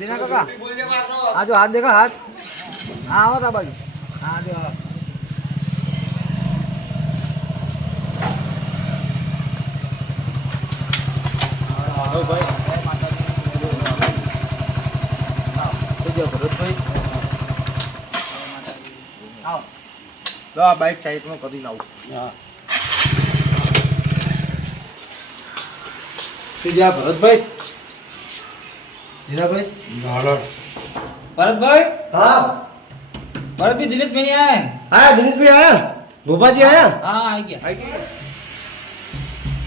देना काका आ जो हाथ देखा हाथ हाँ आओ था बाजू हाँ जो आओ भाई तो जो भरत भाई आओ तो आ बाइक साइड में कभी लाओ हां तो जा भरत भाई भाई भरत भाई हाँ भरत भी दिनेश भाई नहीं आया हाँ दिनेश भाई आया भोपा जी आया हाँ आ गया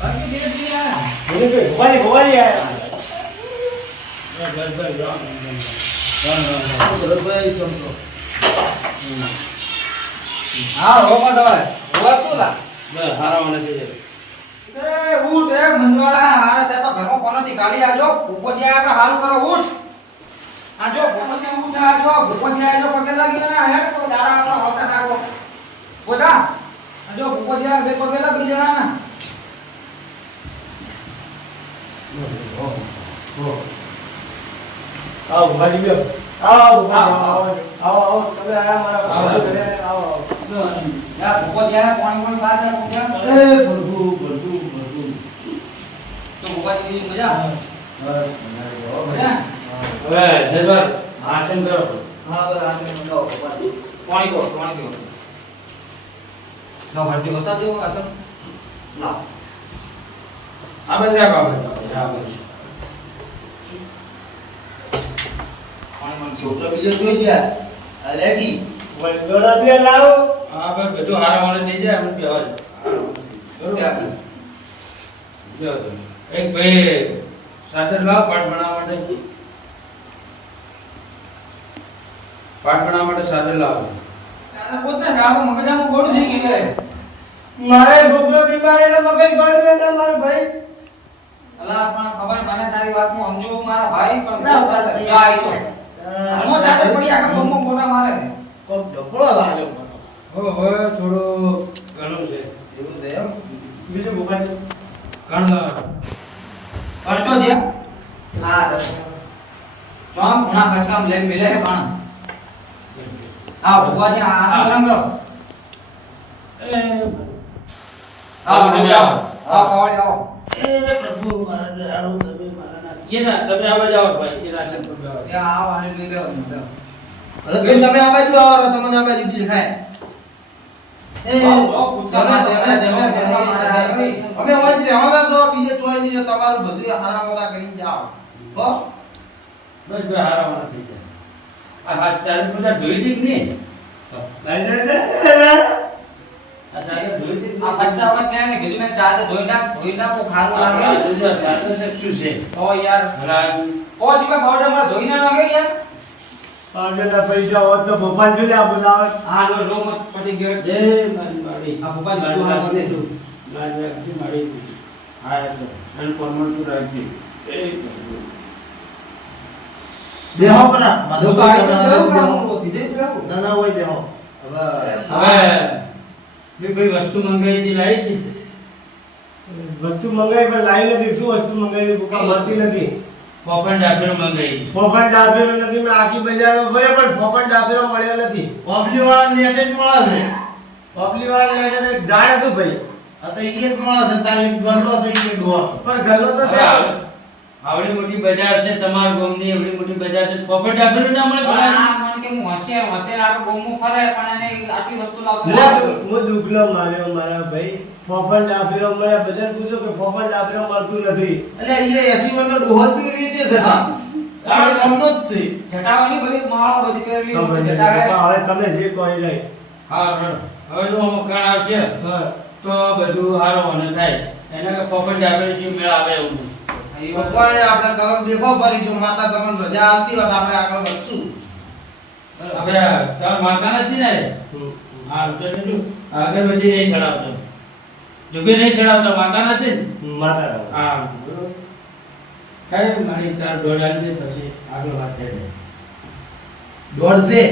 भरत भी दिनेश भाई आया दिनेश भाई भोपा जी आया भरत भाई कम सो हाँ भोपा दवाई भोपा सोला मैं हारा वाला चाहिए अरे उठ रे मंदवाड़ा हारा से तो घर में कोना निकाली आजो ऊपर जे આપણે હાલ કરો ઉઠ આજો ભોપતે ઉઠ આજો ભોપતે આજો પગે લાગી ના હેડ તો દાડા આપણો હોતા નાખો બોલા આજો ભોપતે બે પગે લાગી જણા ના આવો ભાજી બે આવો આવો તમે આયા મારા ઘરે આવો યા ભોપતે આયા કોણ બાદ એ પ્રભુ तो मोबाइल की मजा बस मजा ओए देवर आसन करो हां बस आसन करो पानी को ना भरती हो सब जो आसन ना अब जा बाबा जा बस पानी मन से ऊपर बीजे જોઈ ગયા અલેગી વંડોળા બે લાવો હા બસ બધું હારા વાળે થઈ જાય અમે બેવા બરોબર આપણે જો તો एक भाई सादर लाओ पाठ बनावा માટે सादर लाओ તારા પોતે ગાળો મગજામાં ગોળ થઈ ગઈ છે મારે છોકરો બીમાર એટલે મગજ ગોળ દે ને માર ભાઈ અલા પણ ખબર મને તારી વાત માં સમજો મારા ભાઈ પણ ચાલે ગાય તો હમો ચાલે પડી આખા બમ્મો મોટા મારે કોક ડપળો લાગ્યો મને ઓહો થોડો ઘણો છે એવું છે એમ બીજું ભૂખા કણ परचो जे हां चौम पुना खचकाम ले मिले है कौन हां भगवा जी आसन करम करो ए हां भगवा हां कवाड़ी आओ ए प्रभु महाराज आरो तबे मारा ये ना तबे आवा जाओ भाई ये राशन पर जाओ ये आओ आने ले लो अरे बेन तबे आवा जो आओ तमने आवा जी दिखाए ए અમે વાંચ રહેવાના છો બીજે ચોઈ દીજો તમારું બધું હારામોદા કરીને જાઓ હો બસ બે હારામોદા થઈ જાય આ હાથ ચાર બધા ધોઈ દી કે નહીં લઈ જાય આ ચાર ધોઈ દી આ 55 કે ને કીધું મેં ચાર ધોઈના કો ખારું લાગે ચાર તો શું છે ઓ યાર હરાજ કોચ મે પાવડર માં ધોઈના લાગે યાર પાવડર ના પૈસા હોત તો ભોપાલ જોલે આ બોલાવે હા લો મત પડી ગયો જય મારી માડી આ ભોપાલ ગાડું હા મને જો લાજી માડી આ તો અન પરમણ તું રાખી એ બેહો પરા માધવ કા તમે સીધે બેહો ના ના હોય બેહો હવે મે કોઈ વસ્તુ મંગાઈ દી લાઈ છે વસ્તુ મંગાઈ પણ લાઈ નથી શું વસ્તુ મંગાઈ ભૂકા મળતી નથી પોપન ડાબેરો નથી મે આખી બજારમાં ભરે પણ પોપન ડાબેરો મળ્યો નથી પોપલી વાળા ને જ મળે છે પોપલી વાળા ને જ જાણે તો ભાઈ આ તો ઈ જ મળે છે તારે એક ગલ્લો છે ઈ ડોવા પણ ગલ્લો તો છે આવડી મોટી બજાર છે તમાર ગોમની એવડી મોટી બજાર છે પોપન ડાબેરો ના મળે આ મન કે હું હશે આ ગોમો ફરે પણ એને આટલી વસ્તુ લાવતો હું દુગલો માર્યો મારા ભાઈ પોપન ડાબેરો મળે બજાર પૂછો કે પોપન ડાબેરો મળતું નથી એટલે ઈ 80 વનો ડોહો બી વેચે છે હા આ રમનો જ છે જટાવાની બધી માળો બધી પહેરેલી જટાવે હવે તમે જે કોઈ લઈ હા હવે જો મકાન આવશે તો બધું હારો અને થાય એના કે પોપન ડાબેરો થી મેળ આવે એવું કોઈ આપણે કલમ દેખો ફરી જો માતા તમને રજા આવતી વાત આપણે આગળ વધશું હવે તાર માતા નથી ને હા તો જો આગળ વધી નહીં ચડાવતો જો બે નહીં ચડાવતો માતા નથી માતા હા કઈ મારી ચાર દોડાની પછી આગળ વાત છે દોડ છે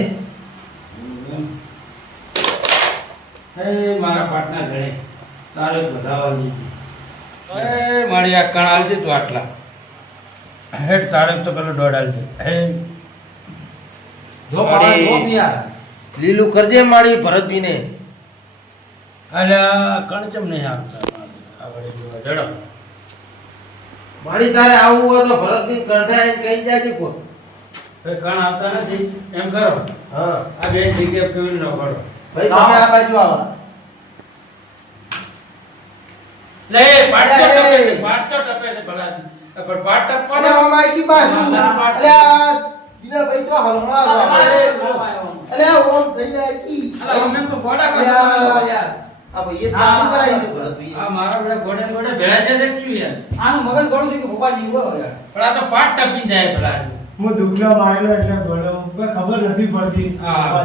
હે મારા પાટના ઘરે તારે બધાવાની એ મારી આ કણાલ છે તો આટલા હેડ તારે તો પેલો દોડાલ છે હે જો પાડે જો યાર લીલું કરજે મારી ભરતભીને. અલ્યા કણ ચમ નહીં આવતા આવડે જોવા જડો મારી તારે આવવું હોય તો ભરતભી કંઠાય કહી જાજે કો. કઈ કણ આવતા નથી એમ કરો હા આ બે જગ્યા પીવી ન કરો ભાઈ તમે આ બાજુ આવો. લે પાટ તો અરે, ટપે છે પાટ તો ટપે છે ભલાજી પણ પાટ ટપ અરે પડે આમાં આઈ બાજુ. અલ્યા દીના ભાઈ તો હલવા અરે અલ્યા ઓમ થઈ જાય કી. અમે તો ગોડા કરો યાર આ ભાઈ એ તારું કરાઈ છે ભરતભી. આ મારા બધા ગોડે ગોડે ભેળા છે શું યાર આનું મગજ ગોળું થઈ ગયું ભોપાજી ઉભો યાર પણ આ તો પાટ ટપી જાય ભલાજી હું દુખલા મારેલો એટલે ગળો કોઈ ખબર નથી પડતી. હા.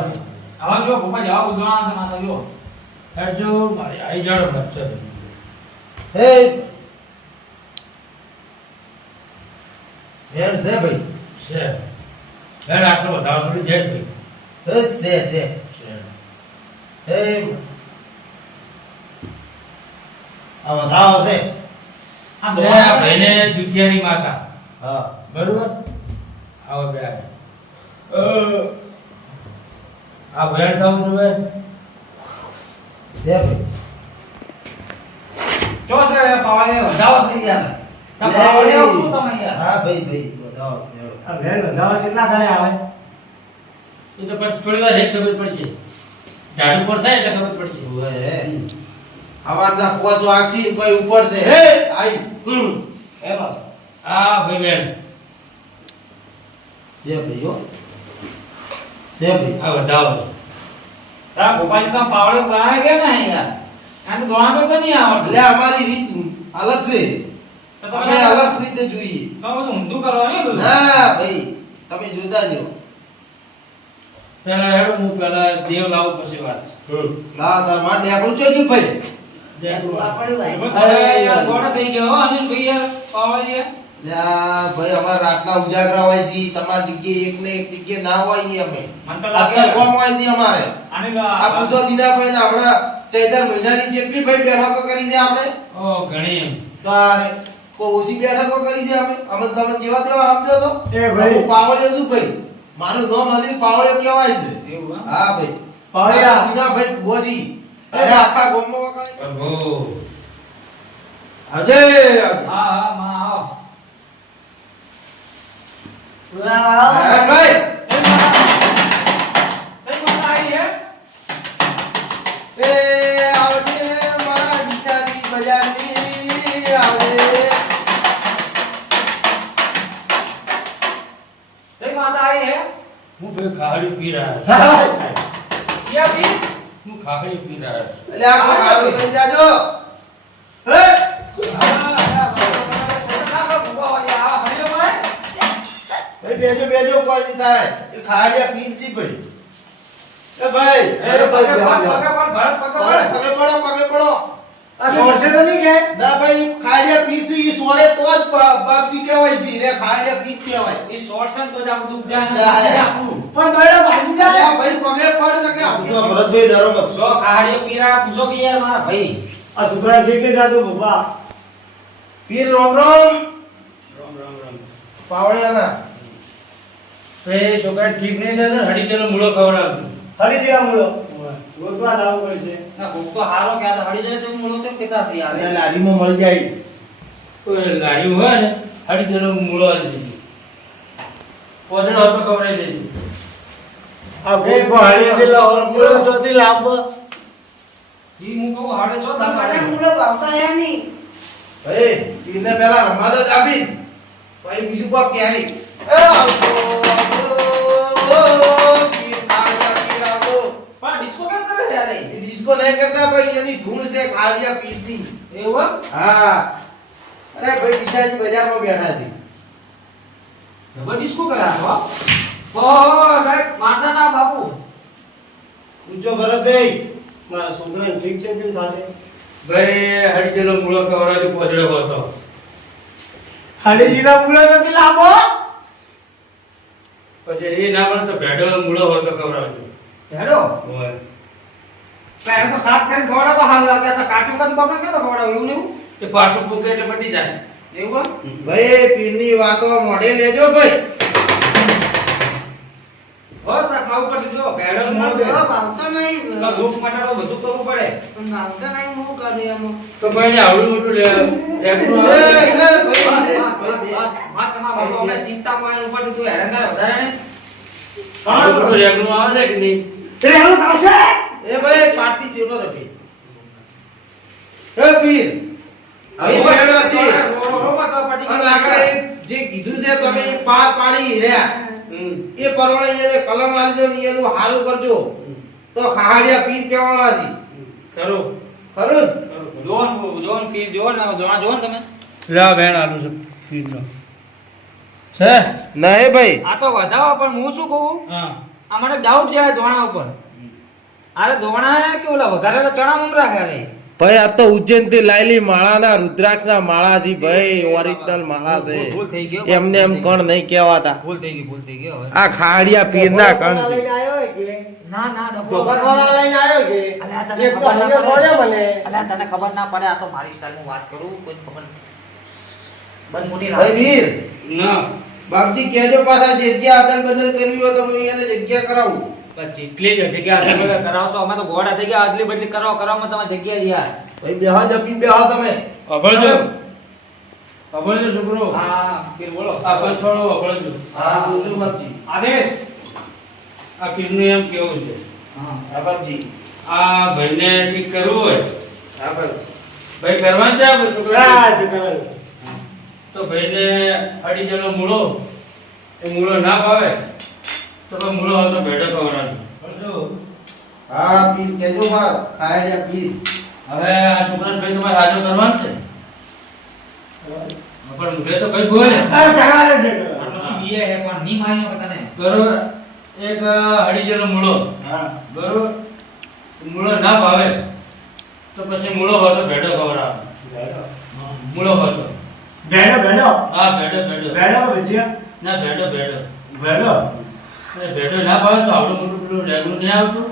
આવા જો ભોપાજી આવા બધું છે માથા જો હેડ જો મારી આઈ જાડો બચ્ચો હે હેડ છે ભાઈ. છે હેડ આટલો વધારો થોડી જેડ ભાઈ હે છે હે આ વધાવો છે. આ બે ભોપાજી ભાઈને દુખિયાની માતા હા બરોબર આવો બે આ ભયાન થવું જોઈએ છે ભાઈ. જો છે પાવાલે વધાવો છે યાર તા પાવાલે આવું શું તમે યાર હા ભાઈ ભાઈ વધાવો છે. આ વેણ વધાવા કેટલા ગણે આવે? એ તો પછી થોડી વાર રેટ ખબર પડશે ઝાડુ પર થાય એટલે ખબર પડશે ઓએ હવારના પોચ વાગી કોઈ ઉપર છે. હે આઈ એમાં આ ભાઈ બેન છે ભાઈઓ છે ભાઈ. આ વધાવો તા ભોપાજી તા પાવડે બનાવે કે નહીં યાર આ તો દોણા તો નહીં આવડતું એટલે અમારી રીત અલગ છે. તો અમે તમે અલગ રીતે જોઈએ. તો બધું ઊંધું કરવાનું બધું ના ભાઈ તમે જોતા જો. પેલા હેડો હું પેલા દેવ લાવું પછી વાત લા તાર માં નેકળું ચોજી ભાઈ. ગોળો થઈ ગયો હો અનિલ ભાઈ યાર પાવડે યાર લ્યા ભાઈ અમાર રાતના ઉજાગરા હોય છે. તમારી જગ્યાએ એક ને એક જગ્યાએ ના હોય ઈ અમે. મને તો લાગે અત્યારે કોમ હોય છે અમારે. આને આ પૂછો દીધા ભાઈ ને આપડા ચૈતર મહિનાની જેટલી ભાઈ બેઠકો કરી છે આપણે. ઓ ઘણી એમ તો આરે કોઈ ઓછી બેઠકો કરી છે અમે. અમે તમે જેવા તેવા આપજો તો. એ ભાઈ. હું પાવળિયો છું ભાઈ. મારું નામ અનિલ પાવળિયો કહેવાય છે. એવું હા હા ભાઈ. પાવળિયા. દીના ભાઈ ભુવોજી. અરે આખા ગામમાં વખાણે. પ્રભુ અજય હા હા માં આવો હે ભાઈ. જય માતા આવી હે એ આવજે મારા ડીસાની બજારની આવજે. જય માતા આવી હે હું ભાઈ ખાડી પી રહ્યા હા. ક્યાં બી હું ખાડી પી રહ્યા એટલે આ કાળું થઈ જાજો. હે ભાઈ બેજો બેજો કોઈ નહીં થાય. એ ખાડિયા પીસી ભાઈ. એ ભાઈ અરે ભાઈ બેહો બેહો. પગે પડો પગે પડો. આ સોરસે તો નહીં કે? ના ભાઈ ખાડિયા પીસી ઈ સોળે તો જ બાપજી કહેવાય છે રે. ખાડિયા પીસ કહેવાય. પણ બળો ભાગી જાય. અલ્યા ભાઈ પગે પડ તો કે પૂછો ભરતભાઈ ડરો મત. આ છોકરા ઠીક નહીં જાતો બાપા. પીર રોમ રોમ રામ રામ રામ પાવળિયાના. એ છોકરા ઠીક નહીં થશે હડી જેલો મૂળો ખવડાવજો હરી જીરા મૂળો ગોતવા લાવવું પડશે. એટલે લારીમાં મળી જાય. કોઈ ગાડી હોય ને હડી જેલો મૂળો જ પોદડો હતો ખવડાવી દેજો આ ગોકો હરી જીરા મૂળો ચોથી લાવ. ભાઈ પીરને પહેલા રમવા દો જ આપી. પછી બીજું કોક કે આઈ. એ આવતો પીર આવતો. એ ડિસ્કો નહીં કરતા ભાઈ એની ધૂળ છે ખાડિયા પીરથી. હા અરે ભાઈ પીછાજી બજારમાં બેઠા છે. પૂછો ભરતભાઈ. મારા છોકરાને ઠીક છે કેમ થાશે? ભાઈ હડી જેલો મૂળો ખવડાવજો પોદડો હતો હરી જીરા મૂળો નથી લાવો. પછી એ ના પડે તો ભેડો મૂળો હોય તો ખવડાવજો હોય સાફ કરીને ખવડાવવા હાલ લાગ્યા હતા કાચું કાચું બાપડા કેતો ખવડાવ એવું ને એવું એ પાછું ફૂકે એટલે પટી જાય એવું હો? ભાઈ પીરની વાતો મોઢે લેજો ભાઈ. હો તા ખાવું પડે જો ભેડો પણ મોળ દે ભાવતો નહીં. તો ભૂખ માટે તો બધું કરવું પડે પણ ભાવતો નહીં, હું કરું એમ. તો ભાઈને આવડું મોટું રેગનું એ, આવે. એ, ભાઈ, વાત તમારા બાપા હમણાં ચિંતામાં આવીને ઉપર તું હેરાન કરે વધારે ને આવડું મોટું રેગનું આવે છે કે નહીં? એ ભાઈ પાર્ટી છે નો રખી. એ પીર અહીં બેડો હતી. અને આગળ એ જે કીધું છે તમે એ પાર પાડી રહ્યા. એ પરવણે એને કલમ આલજો ને એનું હારું કરજો. તો ખાહડિયા પીર કેવાળા છે. ખરું. ખરું જ? જોન પી જોન જોન તમે લા બેન આલુ છે પીરનો. છે? નહીં ભાઈ. આ તો વધાવો પણ હું શું કહું હા. આ મને ડાઉટ છે આ ધોણા ઉપર અરે ધોણા કે ઓલા વઘારેલા ચણા મમરા ખાલે ભાઈ આ તો ઉજ્જૈન થી લાયેલી માળાના રુદ્રાક્ષના માળા છે ભાઈ. ઓરિજિનલ માળા ભૂલ થઈ છે. ગયો. એમને એમ કણ નહીં કહેવાતા. ભૂલ થઈ ગયો હવે આ ખાહડિયા પીરના કણ છે. ના ના અલ્યા તને ખબર ના પડે આ તો મારી સ્ટાઈલ હું વાત કરું કોઈ ખબર બંધ મોટી ભાઈ વીર ના. બાપજી કહેજો પાછા જગ્યા અદલ બદલ કરવી હોય તો હું એને જગ્યા કરાવું. જેટલી જગ્યા આટલી બધી કરાવશો અમે તો ગોડા થઈ ગયા આટલી બધી કરવામાં તમારી જગ્યા યાર ભાઈ બેહા જપીને બેહા તમે. અભળજો. અભળજો છોકરો. હા પીર બોલો આ પછોડો અભળજો. હા બોલો બાપજી. આદેશ આ પીરનું એમ કેવું છે હા હા બાપજી. આ ભાઈને ઠીક કરવું હોય હા ભાઈ. ભાઈ કરવાનું છે આ છોકરા. તો ભાઈને અડી જણો મૂળો એ મૂળો ના ભાવે તો કોઈ મૂળો હોય તો ભેડો ખવડાવજો. હા પીર કહેજો બા ખાહડિયા પીર. હવે આ છોકરાને ભાઈ તમારે હાજો કરવાનું છે પણ મુખે તો કઈ બોલે આટલું શું બીએ હે પણ ની માન્યો કે તને બરોબર. એક અડી જણો મૂળો બરોબર. મૂળો ના ભાવે તો પછી મૂળો હોય તો ભેડો ખવડાવે. મૂળો હોય તો હા ભેડો ના ભેડો અને ભેડો ના ભાવે તો આવડું મોટું પેલું રેગલું નહીં આવતું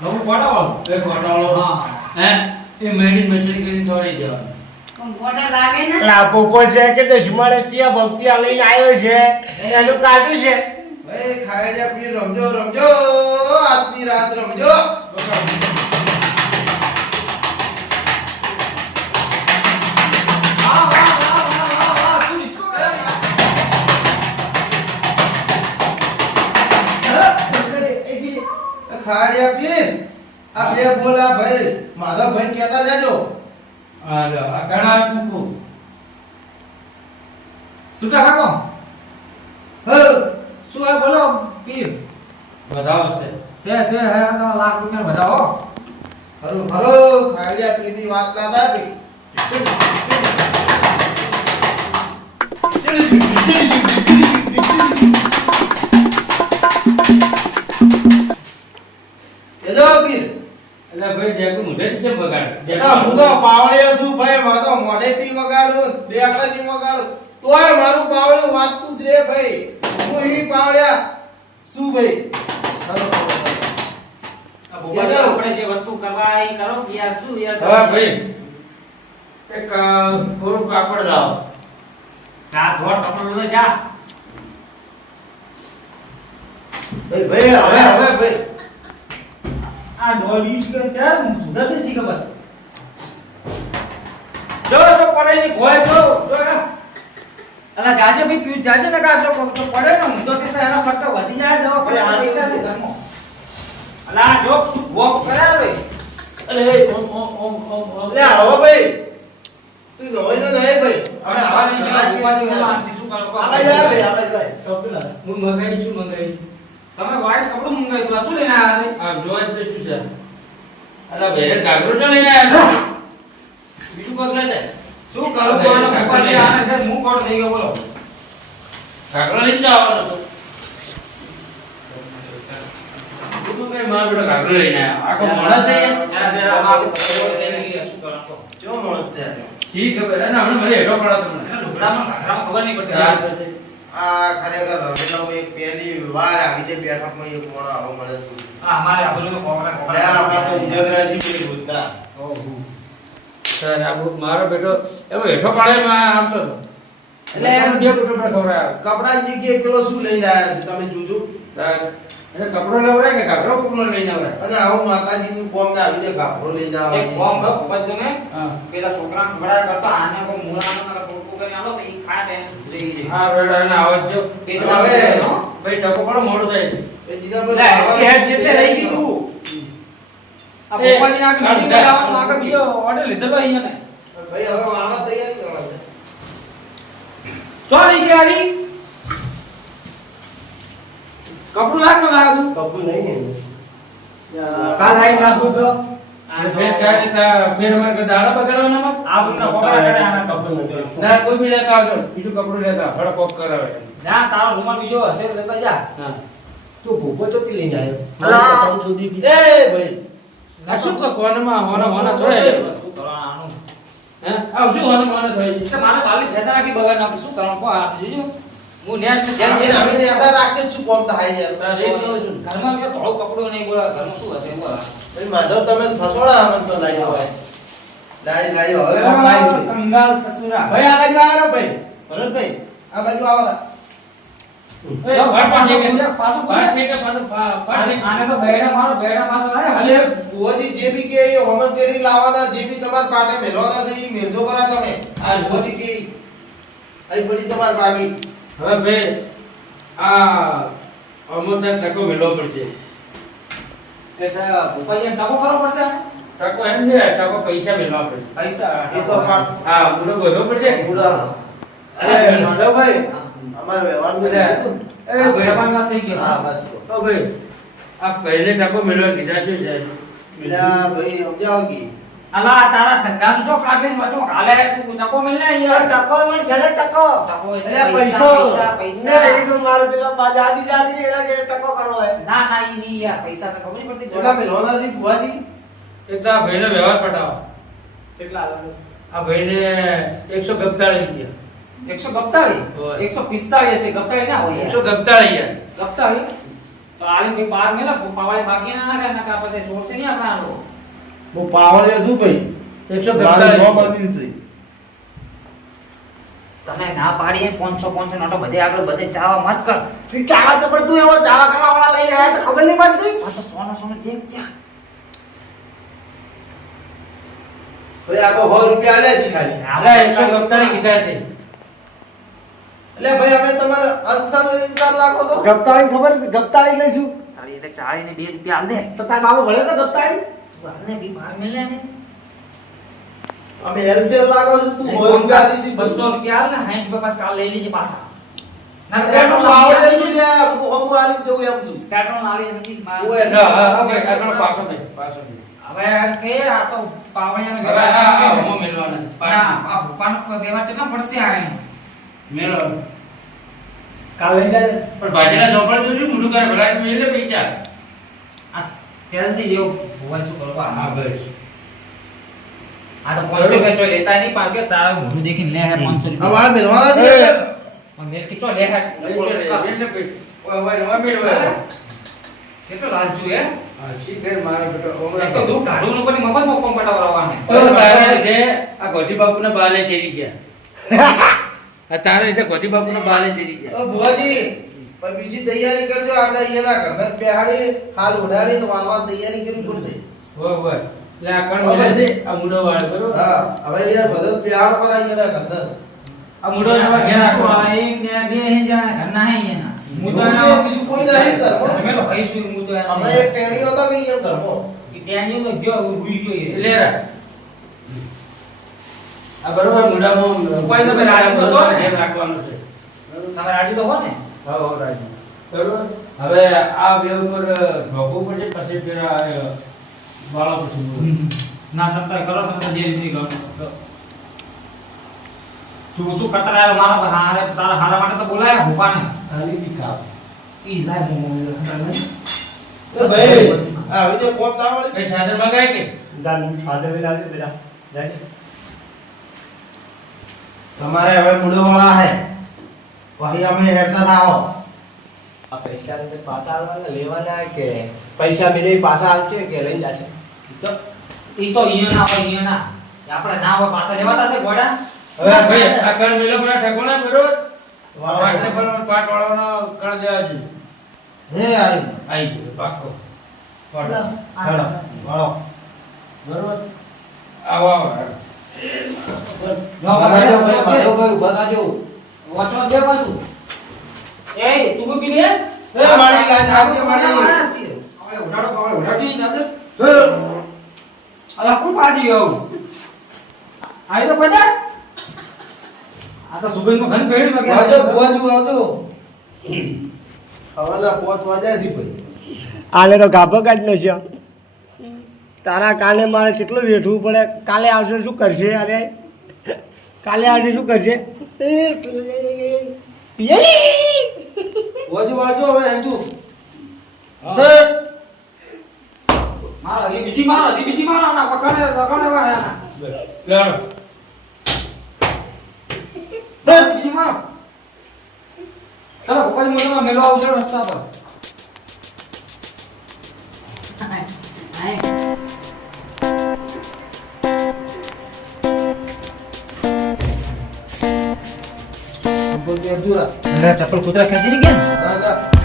નવું કોટાવાળું એક વાટાવાળો હા હે એ મેડી મછલી કરીને થોડી દેવાનું. પણ ગોટા લાગે ને. ભાઈ ખાહડિયા પીર રમજો રમજો. આજની રાત રમજો. શું ડિસ્કો કરે ખાહડિયા પીર આ બે બોલા ભાઈ માધવ ભાઈ કહેતા જાજો. આ લો આ ઘણા ટૂંકું સુટા કાકો હ શું હે બોલો પીર વધાવો છે. છે હે તો લાખ રૂપિયા બતાવો ખરું ખરું ખાહડિયા પીરની વાત ના થાય ભાઈ. કેજો પીર. એટલે ભાઈ ડેકુ મોઢેથી કેમ બગાડે? બેટા હું તો પાવળિયો છું ભાઈ. મારો તો મોઢેથી વગાડું દેખાથી વગાડું તોય મારું પાવળિયું વાગતું જ રે ભાઈ. હું ઈ પાવળિયા શું ભાઈ. આ ભોપાજી આપણે જે વસ્તુ કરવા એ કરો કે યાર શું યાર હવે ભાઈ એક થોડું પાપડ લાવો. જા ધોળ કપડું લે જા ભાઈ ભાઈ હવે ભાઈ આ ડોલ યુઝ કરે છે સુધરશે સી ખબર જો તો પડે ની ગોય જો અલા જાજે ભી પી જાજે ને કા જો પડે ને હું તો કે એનો ખર્ચો વધી જાય દવા પડે પૈસા ને ઘરમાં અલા જો શું ભોગ કરે રે અરે ઓમ ઓમ ઓમ ઓમ ઓમ. લે આવો ભાઈ તું નોય તો નહીં ભાઈ. હવે આવા નહીં શું કરો આવા જા ભાઈ આવા જા. હું મંગાઈ છું મંગાઈ. તમે વાઈટ કપડું મંગાવ્યું તો શું લઈને આવ્યા આ જોવા જ શું છે? અલા ભાઈ કાગરો તો લઈને આવ્યા. બીજું પગલા દે. શું કરો તો આનો ભોપાજી આને છે હું કોણ થઈ ગયો બોલો કાગરો લઈને જવાનો હતો. તું તો કઈ મારો બેટો કાગરો લઈને આવ્યો. આખો મોડા છે યાર. જરા જરા માં શું કરો તો જો મળત છે શી ખબર અને હમણાં મને હેડો પડ્યો તમને. એના ઢોકળામાં ઘાઘરામાં ખબર નહીં પડતી ત્યાર પછી આ ખરેખર રમેલો એક પહેલી વાર આવી તે બેઠકમાં એક મોણો આવો મળે છે. આ અમારે આબરૂમાં કોકરા લે આપણે તો ઉજગરા છીએ પેલી ભૂતના. ઓહો સર આ મારો બેટો એવો હેઠો પાડે માં આવતો હતો એટલે એમ બે બેટો પર ખવડાવ્યો કપડાની જગ્યાએ પેલો શું લઈને આવ્યા છો તમે જોજો? સર એટલે કપડો લવડાય કે કાપડો કપડો લઈને આવે અને આવો માતાજીનું કોમ ને આવી રીતે ગાભરો લઈને આવે એક કોમ કરો પછી તમે હા પેલા છોકરા ખવડાવ કરતા આને કો મૂળાનો ટોટકો કરી આલો તો ઈ ખાય તો એને સુધરી જાય. હા બેટા એને આવજ જો એ તો હવે ભાઈ ટકો પડો મોડું થાય છે એ જીનાભાઈ લે કે જેટલે રહી ગઈ તું આ એ, ભોપાલની આગળ કાઢ, મીટિંગ લાવવાનો આગળ બીજો ઓર્ડર લીધેલો અહીંયા ને ભાઈ હવે આવા તૈયારી કરવાની છે. ચો લઈ ગયા આવી કપડું લાગ ન લાગ તું કપડું નહીં કાલ આઈ નાખું તો અને ફેર કાઢી તા ફેર મારે દાડા બગાડવાના માં આ બુના કોકરા કરે આના કપડું નથી ના કોઈ બી લેતા આવજો બીજું કપડું લેતા ફળ કોક કરાવે ના તારો રૂમાલ બીજો હશે તો લેતા જા હા તું ભૂપો ચોથી લઈને આવ્યો અલા. તારું સુધી પી એ ભાઈ આ શું કો કોનમાં હોના થોડે શું કરવાનું હે આ શું હોના થોડે એટલે મારે કાલે ભેસા રાખી બગાડ નાખું શું કરવાનું કો આ જોજો હું નેટ છે જેમ એ હવે એસા રાખશે જ શું કોમ થાય યાર તારે એ કહું છું ઘરમાં કે થોડો કપડો નહીં બોલા ઘરમાં શું હશે બોલા ભાઈ માધવ તમે ફસોડા આમન તો લાઈ હોય લાઈ હવે કોમ લાઈ છે કંગાલ સસુરા ભાઈ આ બાજુ આવો ભાઈ ભરતભાઈ આ બાજુ આવો એ વાટ પાછે કે પાછું વાટ કે પાછું આને તો બેડા મારો લાયા અરે બુવાજી જે બી કે એ હોમન કેરી લાવવાના જે બી તમાર પાટે મેલવાના છે ઈ મેલજો કરા તમે હા. બુવાજી કે આઈ પડી તમાર બાગી હવે ભાઈ આ અમોતા ટકો મેળવો પડશે એસા ભોપાઈ ટકો કરવો પડશે આને? ટકો એમ ને ટકો પૈસા મેળવા પડશે પૈસા એ તો પાટ હા પૂરો બધો પડશે ઉડાડો અરે માધવભાઈ અમાર વ્યવહાર નું કીધું એ ભાઈ બેડામાં થઈ ગયો હા બસ તો તો ભાઈ આ પહેલે ટકો મેળવા કીધા છે સાહેબ પેલા ભાઈ સમજાવો કે અલા તારા ધંધાનો જો કાઢીને વચો હાલે તું ટકો મિલ ને યાર ટકો મને છેડે ટકો ટકો અરે પૈસો. પૈસા ને એ તો મારો પેલો બાજાદી જાદી એના કે ટકો કરવો હે ના ના ઈ નહીં યાર પૈસા તો ખબર નહીં પડતી કેટલા મેલવાના છે બુવાજી એક તો આ ભાઈને વ્યવહાર પટાવો કેટલા આલે આ ભાઈને 142 રૂપિયા 142 હોય. 145 હશે ગપ્તાળી ના હોય 142 યાર ગપ્તાળી તો આલી ભાઈ બાર મેલા પાવાળી બાકી ના નાખે નકા પછી છોડશે નહીં આપણા આલો હું પાવળે શું ભાઈ મારું 142 નામ અનિલ છે તમે ના પાડીએ 500 નોટો બધે આગળ બધે ચાવા મત કર તું ચાવા તો પણ તું એવો ચાવા કરવા વાળા લઈને આવ્યા તો ખબર નહીં પડતી આ તો સોનો દેખ ત્યાં ભાઈ આ તો 100 રૂપિયા આલે છે ખાલી આલા 142 કીધા છે એટલે ભાઈ અમે તમારે અંસાર લાખો છો ગપ્તાળી ખબર છે ગપ્તાળી લઈશું તારી એટલે 40 ને 2 રૂપિયા આલ દે તો તાર બાબુ ભલે તો ગપ્તાળી બારને બી બાર મિલે ને અમે એલસેલ લાખો છો તું 100 રૂપિયા આલી છે 200 રૂપિયા આલ ને 60 રૂપિયા પાસ કાલ લઈ લેજે પાછા ના એટલે તું પાવળે શું લે હું આલી દઉં એમ છું પેટ્રોલ આવી નથી ઓય. આગળ પાછો દે હવે કે આ તો પાવણિયાનો હવે આ હોમો મેળવાના છે. ના આ ભૂપાનો વ્યવહાર કેટલા પડશે આ એમ? મેળવો કાલ લઈ જાય પણ ભાજીના ચોપડા જોજો મોટું કરે ભલા મેલે પૈસા આ પહેલથી જેવો ભૂવા શું કરવા હા ભાઈ આ તો 500 રૂપિયા ચોય લેતા નહીં પાકે તારા મોઢું દેખીને લે હે 500 આ રૂપિયા વાળ મેલવાના છે પણ મેલ કે ચો લે હે એટલે પૈસા ઓય મેળવો કેટલો લાલચુ હે હા શીખર મારા બેટો એક તો દૂધ કાઢું નું પણ મફત મોકમ પટાવરાવાને ઓ તારે છે આ ગોધી બાપુના બાલે ચડી ગયા આ તારે છે ગોધી બાપુના બાલે ચડી ગયા ઓ ભુવાજી પણ બીજી તૈયારી કરજો આપણે અહીંયાના ઘરના જ બેહાડી હાલ ઉડાડી તો વાળવા તૈયારી કરવી પડશે હોય એટલે આ કણ મળે છે આ મુડો વાળ બરોબર હા હવે યાર બધો બેહાડ પર અહીંયાના ઘરના આ મુડો નવા ઘેર શું આ આ એક ને બે હે જણા ઘરના હે એના હું તો બીજું બીજું કોઈ નહીં ધર્મો તમે તો ભાઈ શું હું તો હમણાં એક ટેણી હતો કે અહીંયા ધર્મો ઈ ત્યાંની તો ગયો ઉઈ ગયો એ લે રા આ બરોબર મુડામાં કોઈ તમે રાજી તો છો ને? ધ્યાન રાખવાનું છે તમે રાજી તો હો ને હા હો રાજી બરોબર હવે આ બે ઉપર ઢોકવું પડશે પછી પેલા વાળો પછી ના તમે કરો તમે જે રીતે કરો તું શું કતરાયો મારા હારે તારા હારા માટે તો બોલાય ભૂપાને ખાલી દીખા ઈ લાય હું તો ભાઈ આ હવે તો કોમ ના મળે કઈ સાધન મગાય કે જાન સાદે વેલા દે બેટા જાય તમારે હવે મુડો વાળા હે વહી અમે હેડતા ના આવો આ પૈસા ને પાછા આવવાના લેવાના કે પૈસા મિલે પાછા આવશે કે લઈ જશે તો ઈ તો ઈયના હોય ઈયના આપણે ના હોય પાછા લેવાતા છે ગોડા હવે ભાઈ આ કણ મેલો પર ઠકોણા બરોબર પાટને પર પાટ વાળાનો કણ દેવા જી હે આઈ આઈ ગયો પાકો હેડો વાળો બરોબર આવો આવો બતાજો ભાઈ માધવભાઈ બતાજો વોચો દે બાજુ એ તું બી ને એ મારી લાજ રાખજે મારી હવે ઉડાડી ચાદર હે અલા કોણ પાડી આવ આઈ તો પજા આ તો સુગંધ માં ઘન પેડી માં વાજો વાજો વાજો ખબરદાર પોચ વાજ્યા છે ભાઈ આને તો ગાભો કાઢ નશ્યો તારા કાને મારે કેટલું વેઠવું પડે કાલે આવશે શું કરશે અરે કાલે આવશે શું કરશે વાજો વાજો હવે હેડજો હા. મારા બીજી મારા ના પકડે વાયા લેડો બીજી મારો ચલો કોઈ મોટો મેલો આવશે રસ્તા પર સંપલ કે અધૂરા અરે ચપ્પલ કૂતરા ખેંચી ગયા ને દાદા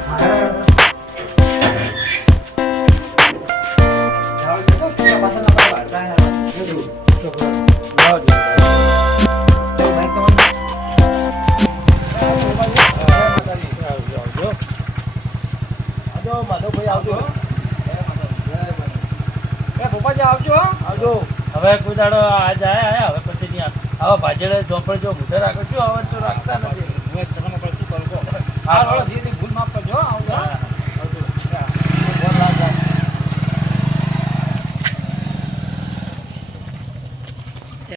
હવે કોઈ દાડો આ જાય હવે પછી ત્યાં હવે ભાજેડે ચોપડ જો ઘૂંટે રાખો છો હવે તો રાખતા નથી હા, ભૂલ માફ કરજો આવજો